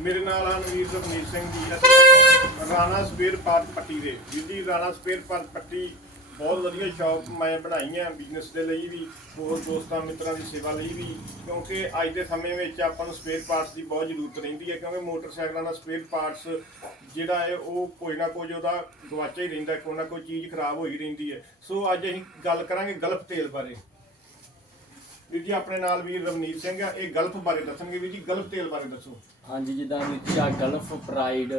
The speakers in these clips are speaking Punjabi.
ਮੇਰੇ ਨਾਲ ਹਨ ਵੀਰ ਰਵਨੀਤ ਸਿੰਘ ਜੀ ਅਤੇ ਰਾਣਾ ਸਪੇਅਰ ਪਾਰਟ ਪੱਟੀ ਦੇ। ਵੀਰ ਰਾਣਾ ਸਪੇਅਰ ਪਾਰਟ ਪੱਟੀ ਬਹੁਤ ਵਧੀਆ ਸ਼ੌਪ ਮੈਂ ਬਣਾਈ ਹੈ ਬਿਜ਼ਨਸ ਦੇ ਲਈ ਵੀ, ਹੋਰ ਦੋਸਤਾਂ ਮਿੱਤਰਾਂ ਦੀ ਸੇਵਾ ਲਈ ਵੀ, ਕਿਉਂਕਿ ਅੱਜ ਦੇ ਸਮੇਂ ਵਿੱਚ ਆਪਾਂ ਨੂੰ ਸਪੇਅਰ ਪਾਰਟਸ ਦੀ ਬਹੁਤ ਜ਼ਰੂਰਤ ਰਹਿੰਦੀ ਹੈ, ਕਿਉਂਕਿ ਮੋਟਰਸਾਈਕਲਾਂ ਦਾ ਸਪੇਅਰ ਪਾਰਟਸ ਜਿਹੜਾ ਹੈ ਉਹ ਕੋਈ ਨਾ ਕੋਈ ਉਹਦਾ ਗਵਾਚਾ ਹੀ ਰਹਿੰਦਾ, ਕੋਈ ਨਾ ਕੋਈ ਚੀਜ਼ ਖਰਾਬ ਹੋਈ ਰਹਿੰਦੀ ਹੈ। ਸੋ ਅੱਜ ਅਸੀਂ ਗੱਲ ਕਰਾਂਗੇ ਗਲਫ ਤੇਲ ਬਾਰੇ। ਵੀਰ ਜੀ, ਆਪਣੇ ਨਾਲ ਵੀਰ ਰਵਨੀਤ ਸਿੰਘ ਆ, ਇਹ ਗਲਫ ਬਾਰੇ ਦੱਸਣਗੇ ਵੀਰ ਜੀ, ਗਲਫ ਤੇਲ ਬਾਰੇ ਦੱਸੋ। ਹਾਂਜੀ, ਜਿੱਦਾਂ ਉੱਚਾ ਗਲਫ, ਪ੍ਰਾਈਡ,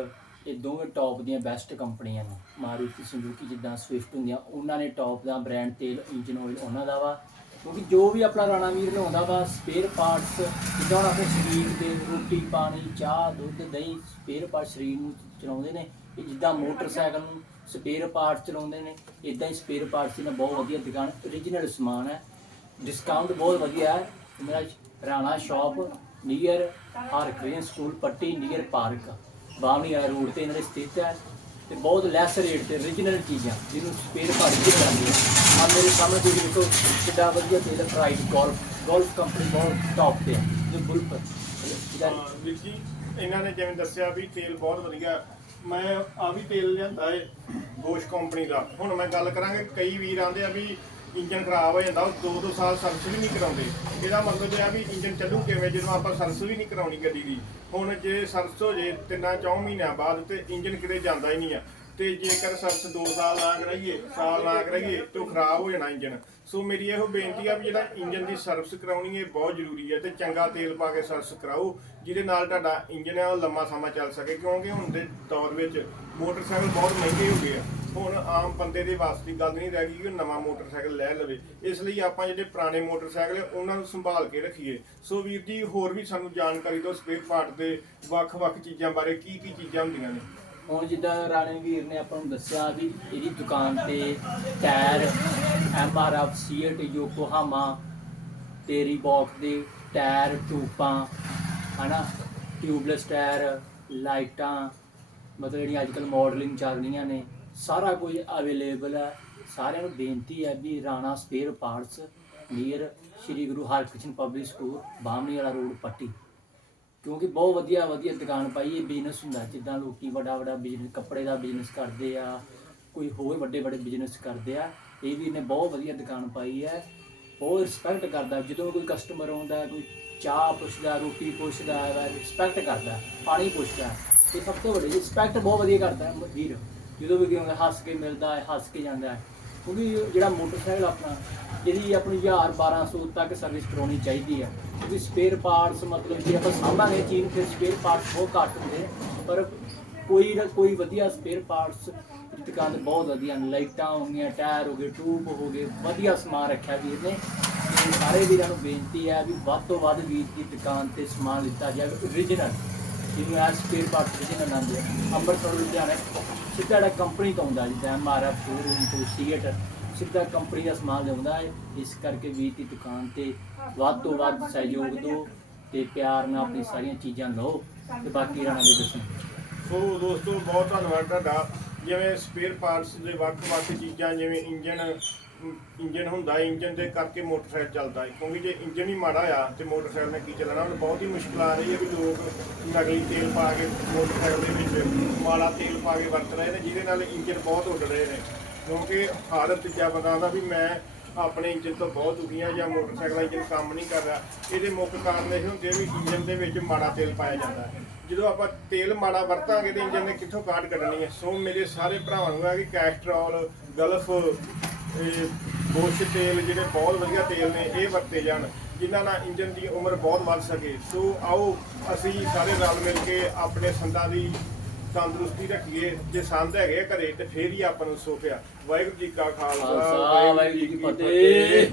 ਇਹ ਦੋਵੇਂ ਟੌਪ ਦੀਆਂ ਬੈਸਟ ਕੰਪਨੀਆਂ ਨੇ। ਮਾਰੂਤੀ ਸੁਜ਼ੂਕੀ ਜਿੱਦਾਂ ਸਵਿਫਟ ਹੁੰਦੀਆਂ, ਉਹਨਾਂ ਨੇ ਟੌਪ ਦਾ ਬ੍ਰਾਂਡ ਤੇਲ ਇੰਜਨ ਆਇਲ ਉਹਨਾਂ ਦਾ ਵਾ। ਕਿਉਂਕਿ ਜੋ ਵੀ ਆਪਣਾ ਰਾਣਾ ਵੀਰ ਲਿਆਉਂਦਾ ਵਾ ਸਪੇਅਰ ਪਾਰਟਸ ਜਿੱਦਾਂ ਹੁਣ ਆਪਣੇ ਸਰੀਰ ਦੇ ਰੋਟੀ, ਪਾਣੀ, ਚਾਹ, ਦੁੱਧ, ਦਹੀਂ ਸਪੇਅਰ ਪਾਰਟ ਸਰੀਰ ਨੂੰ ਚਲਾਉਂਦੇ ਨੇ। ਇਹ ਜਿੱਦਾਂ ਮੋਟਰਸਾਈਕਲ ਨੂੰ ਸਪੇਅਰ ਪਾਰਟ ਚਲਾਉਂਦੇ ਨੇ ਇਦਾਂ ਹੀ ਸਪੇਅਰ ਪਾਰਟਸ ਦੀ ਬਹੁਤ ਵਧੀਆ ਦੁਕਾਨ origignal ਸਮਾਨ ਹੈ। ਡਿਸਕਾਊਂਟ ਬਹੁਤ ਵਧੀਆ ਹੈ। ਮੇਰਾ Rana shop near Harkrishan school Patti near park Bawani Wala road ਤੇ ਇਹਨਾਂ ਦੇ ਸਥਿਤ ਹੈ ਤੇ ਬਹੁਤ ਲੈਸ ਰੇਟ ਤੇ origignal ਚੀਜ਼ਾਂ ਜਿਹਨੂੰ ਸਪੇਅਰ ਪਾਰਟ ਵੀ ਜਾਂਦੀ ਹੈ ਆ ਮੇਰੇ ਸਾਹਮਣੇ ਤੁਸੀਂ ਦੇਖੋ, ਕਿੱਡਾ ਵਧੀਆ ਤੇਲ ਪ੍ਰਾਈਡ ਗੋਲਫ ਗੋਲਫ ਕੰਪਨੀ ਬਹੁਤ ਟੌਪ ਤੇ ਹੈ ਜੋ ਬੁਲਪ ਵੀਰ ਜੀ, ਇਹਨਾਂ ਨੇ ਜਿਵੇਂ ਦੱਸਿਆ ਵੀ ਤੇਲ ਬਹੁਤ ਵਧੀਆ ਮੈਂ ਆ ਵੀ ਤੇਲ ਲਿਆਂਦਾ ਏ ਗੋਸ਼ ਕੰਪਨੀ ਦਾ। ਹੁਣ ਮੈਂ ਗੱਲ ਕਰਾਂਗੇ, ਕਈ ਵੀਰ ਆਂਦੇ ਆ ਵੀ ਇੰਜਨ ਖਰਾਬ ਹੋ ਜਾਂਦਾ, ਉਹ ਦੋ ਦੋ ਸਾਲ ਸਰਵਿਸ ਵੀ ਨਹੀਂ ਕਰਾਉਂਦੇ। ਇਹਦਾ ਮਤਲਬ ਇਹ ਆ ਵੀ ਇੰਜਨ ਚੱਲੂ ਕਿਵੇਂ, ਜਦੋਂ ਆਪਾਂ ਸਰਵਿਸ ਵੀ ਨਹੀਂ ਕਰਾਉਣੀ ਗੱਡੀ ਦੀ। ਹੁਣ ਜੇ ਸਰਵਿਸ ਹੋ ਜੇ ਤਿੰਨਾਂ ਚੌਂ ਮਹੀਨਿਆਂ ਬਾਅਦ ਤੇ ਇੰਜਨ ਕਿਤੇ ਜਾਂਦਾ ਹੀ ਨਹੀਂ ਆ। ਤੇ ਜੇਕਰ ਸਰਵਿਸ 2 ਸਾਲ ਨਾ ਰਹੀਏ, ਸਾਲ ਨਾ ਰਹੀਏ, ਤਾਂ ਉਹ ਖਰਾਬ ਹੋ ਜਾਣਾ ਇੰਜਨ ਸੋ ਮੇਰੀ ਇਹੋ ਬੇਨਤੀ ਆ ਵੀ ਜਿਹੜਾ ਇੰਜਨ ਦੀ ਸਰਵਿਸ ਕਰਾਉਣੀ ਹੈ ਬਹੁਤ ਜ਼ਰੂਰੀ ਹੈ ਤੇ ਚੰਗਾ ਤੇਲ ਪਾ ਕੇ ਸਰਵਿਸ ਕਰਾਓ, ਜਿਹਦੇ ਨਾਲ ਤੁਹਾਡਾ ਇੰਜਨ ਹੈ ਉਹ ਲੰਮਾ ਸਮਾਂ ਚੱਲ ਸਕੇ, ਕਿਉਂਕਿ ਹੁਣ ਦੇ ਦੌਰ ਵਿੱਚ ਮੋਟਰਸਾਈਕਲ ਬਹੁਤ ਮਹਿੰਗੇ ਹੋ ਗਏ ਆ। ਹੁਣ ਆਮ ਬੰਦੇ ਦੇ ਵਾਸਤੇ ਗੱਲ ਨਹੀਂ ਰਹਿ ਗਈ ਕਿ ਉਹ ਨਵਾਂ ਮੋਟਰਸਾਈਕਲ ਲੈ ਲਵੇ। ਇਸ ਲਈ ਆਪਾਂ ਜਿਹੜੇ ਪੁਰਾਣੇ ਮੋਟਰਸਾਈਕਲ ਹੈ ਉਹਨਾਂ ਨੂੰ ਸੰਭਾਲ ਕੇ ਰੱਖੀਏ। ਸੋ ਵੀਰ ਜੀ, ਹੋਰ ਵੀ ਸਾਨੂੰ ਜਾਣਕਾਰੀ ਦਿਓ ਸਪੇਅਰ ਪਾਰਟ ਦੇ ਵੱਖ-ਵੱਖ ਚੀਜ਼ਾਂ ਬਾਰੇ ਕੀ ਕੀ ਚੀਜ਼ਾਂ ਹੁੰਦੀਆਂ ਨੇ? ਹੁਣ ਜਿੱਦਾਂ ਰਾਣੇ ਵੀਰ ਨੇ ਆਪਾਂ ਨੂੰ ਦੱਸਿਆ ਵੀ ਇਹਦੀ ਦੁਕਾਨ ਤੇ tyre, M R MRF CEAT Yokohama, ਤੇਰੀ ਬਾਕਸ ਦੇ ਟਾਇਰ ਟੂਪਾਂ ਹਨਾ, ਟਿਊਬਲੈਸ ਟਾਇਰ, ਲਾਈਟਾਂ, ਮਤਲਬ ਜਿਹੜੀਆਂ ਅੱਜਕੱਲ ਮਾਡਲਿੰਗ ਚੱਲ ਰਹੀਆਂ ਨੇ, ਸਾਰਾ ਕੁਝ ਅਵੇਲੇਬਲ ਹੈ। ਸਾਰਿਆਂ ਨੂੰ ਬੇਨਤੀ ਹੈ ਵੀ Rana spare parts near Shri Guru Harkrishan public school Bahmani Wala road ਪੱਟੀ। ਕਿਉਂਕਿ ਬਹੁਤ ਵਧੀਆ ਵਧੀਆ ਦੁਕਾਨ ਪਾਈ ਇਹ ਬਿਜ਼ਨਸ ਹੁੰਦਾ, ਜਿੱਦਾਂ ਲੋਕੀ ਵੱਡਾ ਵੱਡਾ ਬਿਜ਼ਨਸ ਕੱਪੜੇ ਦਾ ਬਿਜ਼ਨਸ ਕਰਦੇ ਆ, ਕੋਈ ਹੋਰ ਵੱਡੇ ਵੱਡੇ ਬਿਜ਼ਨਸ ਕਰਦੇ ਆ, ਇਹ ਵੀ ਇਹਨੇ ਬਹੁਤ ਵਧੀਆ ਦੁਕਾਨ ਪਾਈ ਹੈ। ਬਹੁਤ ਰਿਸਪੈਕਟ ਕਰਦਾ, ਜਦੋਂ ਕੋਈ ਕਸਟਮਰ ਆਉਂਦਾ, ਕੋਈ ਚਾਹ ਪੁੱਛਦਾ, ਰੋਟੀ ਪੁੱਛਦਾ ਰਿਸਪੈਕਟ ਕਰਦਾ, ਪਾਣੀ ਪੁੱਛਦਾ, ਇਹ ਸਭ ਤੋਂ ਵੱਡੀ ਰਿਸਪੈਕਟ ਬਹੁਤ ਵਧੀਆ ਕਰਦਾ ਵੀਰ। ਜਦੋਂ ਵੀ ਕੋਈ ਹੱਸ ਕੇ ਮਿਲਦਾ ਹੈ ਹੱਸ ਕੇ ਜਾਂਦਾ ਹੈ ਕਿਉਂਕਿ ਜਿਹੜਾ ਮੋਟਰਸਾਈਕਲ ਆਪਣਾ ਇਹਦੀ ਆਪਣੀ 1000 1200 ਤੱਕ ਸਰਵਿਸ ਕਰਾਉਣੀ ਚਾਹੀਦੀ ਹੈ। ਕਿਉਂਕਿ ਸਪੇਅਰ ਪਾਰਟਸ ਮਤਲਬ ਜੇ ਆਪਾਂ ਸਾਂਭਾਂਗੇ ਚੀਨ ਫਿਰ ਸਪੇਅਰ ਪਾਰਟਸ ਬਹੁਤ ਘੱਟ ਹੁੰਦੇ ਪਰ ਕੋਈ ਨਾ, ਕੋਈ ਵਧੀਆ ਸਪੇਅਰ ਪਾਰਟਸ ਦੁਕਾਨ ਤੇ ਬਹੁਤ ਵਧੀਆ ਨੇ। ਲਾਈਟਾਂ ਹੋ ਗਈਆਂ, ਟਾਇਰ ਹੋ ਗਏ ਟਿਊਬ ਹੋ ਗਏ, ਵਧੀਆ ਸਮਾਨ ਰੱਖਿਆ ਵੀਰ ਨੇ। ਸਾਰੇ ਵੀਰਾਂ ਨੂੰ ਬੇਨਤੀ ਹੈ ਵੀ ਵੱਧ ਤੋਂ ਵੱਧ ਵੀਰ ਦੀ ਦੁਕਾਨ ਤੇ ਸਮਾਨ ਲਿੱਤਾ ਜਾਵੇ origignal ਜਿਵੇਂ ਆ ਸਪੇਅਰ ਪਾਰਟਸ origignal ਨਾਂਦੇ ਆ ਅੰਮ੍ਰਿਤਸਰ, ਲੁਧਿਆਣਾ। ਸਿੱਧਾ ਜਿਹੜਾ ਕੰਪਨੀ ਤੋਂ ਆਉਂਦਾ ਜਿੱਦਾਂ ਐਮਆਰਐਫ ਸ਼ੋਰੂਮ ਤੋਂ ਸੀਏਟ, ਸਿੱਧਾ ਕੰਪਨੀ ਦਾ ਸਮਾਨ ਲਿਆਉਂਦਾ ਹੈ। ਇਸ ਕਰਕੇ ਵੀਰ ਦੀ ਦੁਕਾਨ ਤੇ ਵੱਧ ਤੋਂ ਵੱਧ ਸਹਿਯੋਗ ਦਿਓ ਤੇ ਪਿਆਰ ਨਾਲ ਆਪਣੀ ਸਾਰੀਆਂ ਚੀਜ਼ਾਂ ਲਓ ਤੇ ਬਾਕੀ ਰਾਣਾ ਦੇ ਦੱਸੋ। ਸੋ ਦੋਸਤੋ, ਬਹੁਤ ਧੰਨਵਾਦ ਤੁਹਾਡਾ। ਜਿਵੇਂ ਸਪੇਅਰ ਪਾਰਟਸ ਦੇ ਵੱਖ-ਵੱਖ ਚੀਜ਼ਾਂ, ਜਿਵੇਂ ਇੰਜਨ ਇੰਜਨ ਹੁੰਦਾ ਇੰਜਨ ਦੇ ਕਰਕੇ ਮੋਟਰਸਾਈਕਲ ਚੱਲਦਾ ਹੈ। ਕਿਉਂਕਿ ਜੇ ਇੰਜਨ ਹੀ ਮਾੜਾ ਆ ਤੇ ਮੋਟਰਸਾਈਕਲ ਨੇ ਕੀ ਚੱਲਣਾ? ਹੁਣ ਬਹੁਤ ਹੀ ਮੁਸ਼ਕਲ ਆ ਰਹੀ ਹੈ ਵੀ ਲੋਕ ਨਕਲੀ ਤੇਲ ਪਾ ਕੇ ਮੋਟਰਸਾਈਕਲ ਦੇ ਵਿੱਚ ਮਾੜਾ ਤੇਲ ਪਾ ਕੇ ਵਰਤ ਰਹੇ ਨੇ, ਜਿਹਦੇ ਨਾਲ ਇੰਜਨ ਬਹੁਤ ਉੱਡ ਰਹੇ ਨੇ। ਕਿਉਂਕਿ ਹਾਲਤ ਤੀਜਾ ਬੰਦਾ ਦਾ ਵੀ ਮੈਂ ਆਪਣੇ ਇੰਜਨ ਤੋਂ ਬਹੁਤ ਦੁਖੀ ਹਾਂ ਜਾਂ ਮੋਟਰਸਾਈਕਲ ਦਾ ਇੰਜਨ ਕੰਮ ਨਹੀਂ ਕਰ ਰਿਹਾ। ਇਹਦੇ ਮੁੱਖ ਕਾਰਨ ਇਹ ਹੁੰਦੇ ਆ ਵੀ ਇੰਜਨ ਦੇ ਵਿੱਚ ਮਾੜਾ ਤੇਲ ਪਾਇਆ ਜਾਂਦਾ ਹੈ। ਜਦੋਂ ਆਪਾਂ ਤੇਲ ਮਾੜਾ ਵਰਤਾਂਗੇ ਤੇ ਇੰਜਨ ਨੇ ਕਿੱਥੋਂ ਕਾਢ ਕੱਢਣੀ ਹੈ? ਸੋ ਮੇਰੇ ਸਾਰੇ ਭਰਾਵਾਂ ਨੂੰ ਹੈ ਕਿ ਕੈਸਟਰੋਲ, ਗਲਫ ਬੋਸ਼ ਤੇਲ ਜਿਹੜੇ ਬਹੁਤ ਵਧੀਆ ਤੇਲ ਨੇ ਇਹ ਵਰਤੇ ਜਾਣ ਜਿਨ੍ਹਾਂ ਨਾਲ ਇੰਜਨ ਦੀ ਉਮਰ ਬਹੁਤ ਵੱਧ ਸਕੇ। ਸੋ ਆਓ ਅਸੀਂ ਸਾਰੇ ਰਲ ਮਿਲ ਕੇ ਆਪਣੇ ਸੰਦਾਂ ਦੀ ਤੰਦਰੁਸਤੀ ਰੱਖੀਏ। ਜੇ ਸੰਦ ਹੈਗੇ ਆ ਘਰੇ ਤੇ ਫੇਰ ਹੀ ਆਪਾਂ ਨੂੰ ਸੁੱਖ ਆ ਵਾਹਿਗੁਰੂ ਜੀ ਕਾ ਖਾਲਸਾ ਵਾਹਿਗੁਰੂ ਜੀ ਕੀ ਫਤਿਹ।